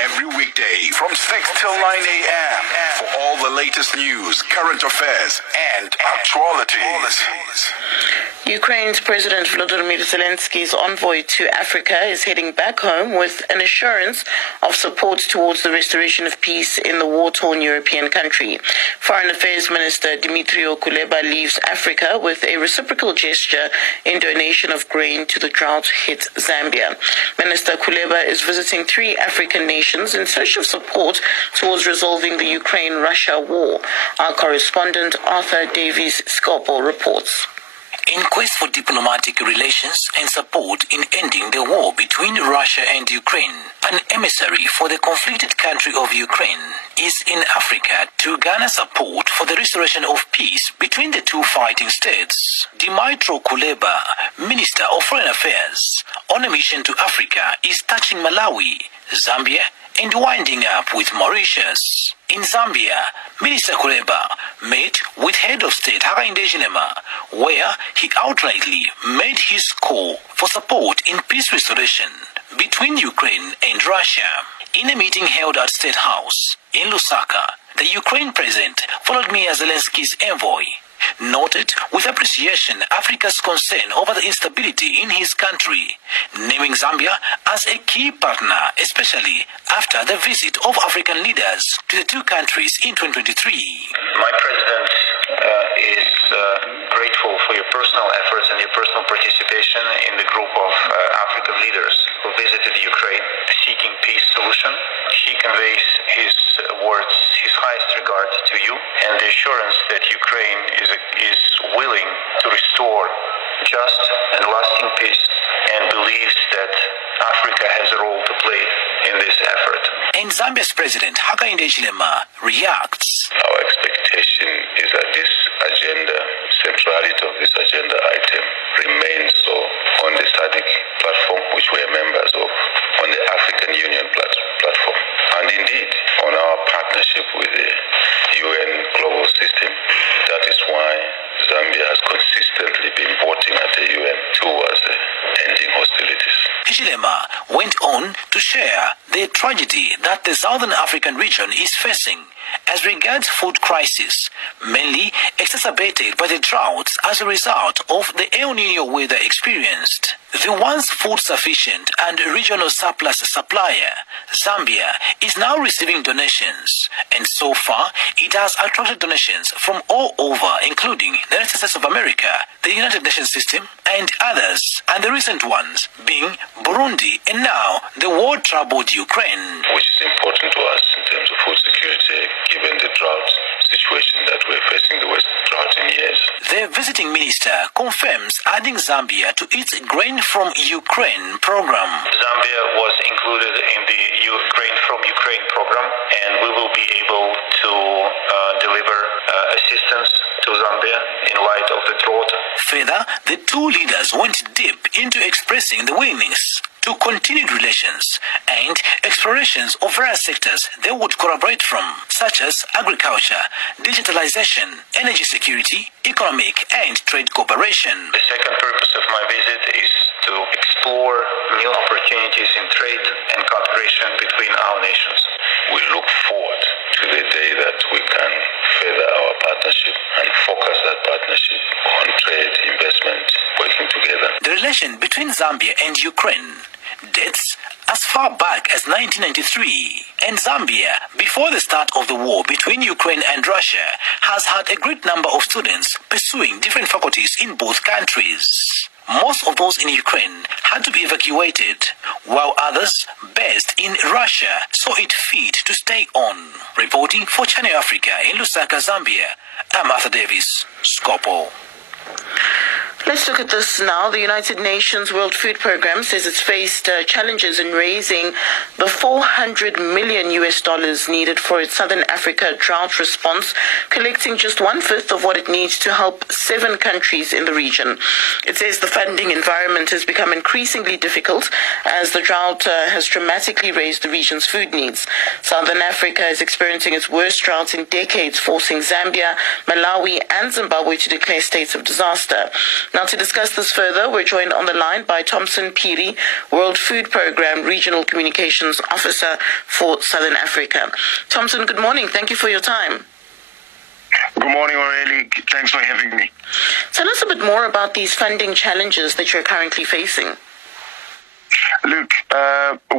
every weekday from 6 till 9 a.m. for all the latest news, current affairs, and actualities. Ukraine's President Volodymyr Zelensky's envoy to Africa is heading back home with an assurance of support towards the restoration of peace in the war-torn European country. Foreign Affairs Minister Dmytro Kuleba leaves Africa with a reciprocal gesture in donation of grain to the drought-hit Zambia. Minister Kuleba is visiting 3 African nations in search of support towards resolving the Ukraine-Russia war. Our correspondent Arthur Davies Skopo reports. In quest for diplomatic relations and support in ending the war between Russia and Ukraine, an emissary for the conflicted country of Ukraine is in Africa to garner support for the restoration of peace between the two fighting states. Dmytro Kuleba, Minister of Foreign Affairs, on a mission to Africa, is touching Malawi, Zambia, and winding up with Mauritius. In Zambia, Minister Kuleba met with Head of State Hakainde Hichilema, where he outrightly made his call for support in peace restoration between Ukraine and Russia. In a meeting held at State House in Lusaka, the Ukraine President Volodymyr Zelensky's envoy noted with appreciation Africa's concern over the instability in his country, naming Zambia as a key partner, especially after the visit of African leaders to the two countries in 2023. My president is grateful for your personal efforts and your personal participation in the group of African leaders who visited Ukraine seeking peace solution. He conveys his words, his highest regard to you, and the assurance that Ukraine is willing to restore just and lasting peace and believes that Africa has a role to play in this effort. And Zambia's President Hakainde Hichilema reacts. Our expectation is that this agenda, centrality of this agenda item remains so on the SADC platform, which we are members of, on the African Union platform, and indeed on our partnership with the UN global system. That is why Zambia has consistently been voting at the UN towards ending hostilities. Hichilema went on to share the tragedy that the Southern African region is facing as regards food crisis, mainly exacerbated by the droughts as a result of the El Nino weather experienced. The once food-sufficient and regional surplus supplier, Zambia, is now receiving donations, and so far it has attracted donations from all over, including the United States of America, the United Nations system, and others, and the recent ones being Burundi and now the war-troubled Ukraine. Which is important to us in terms of food security, given the drought situation that we're facing, the worst drought in years. The visiting minister confirms adding Zambia to its Grain from Ukraine program. Zambia was included in the Grain from Ukraine program, and we will be able to deliver assistance to Zambia in light of the drought. Further, the two leaders went deep into expressing the willingness to continued relations and explorations of various sectors they would collaborate from, such as agriculture, digitalization, energy security, economic and trade cooperation. The second purpose of my visit is to explore new opportunities in trade and cooperation between our nations. We look forward to the day that we can further our partnership and focus that partnership on trade, investment, working together. The relation between Zambia and Ukraine dates as far back as 1993, and Zambia, before the start of the war between Ukraine and Russia, has had a great number of students pursuing different faculties in both countries. Most of those in Ukraine had to be evacuated, while others based in Russia saw it fit to stay on. Reporting for Channel Africa in Lusaka, Zambia, I'm Arthur Davis, Skopo. Let's look at this now. The United Nations World Food Programme says it's faced challenges in raising the $400 million needed for its Southern Africa drought response, collecting just 1/5 of what it needs to help 7 countries in the region. It says the funding environment has become increasingly difficult as the drought has dramatically raised the region's food needs. Southern Africa is experiencing its worst drought in decades, forcing Zambia, Malawi and Zimbabwe to declare states of disaster. Now, to discuss this further, we're joined on the line by Thompson Phiri, World Food Programme Regional Communications Officer for Southern Africa. Thompson, good morning. Thank you for your time. Good morning, Aurelie. Thanks for having me. Tell us a bit more about these funding challenges that you're currently facing. Look, we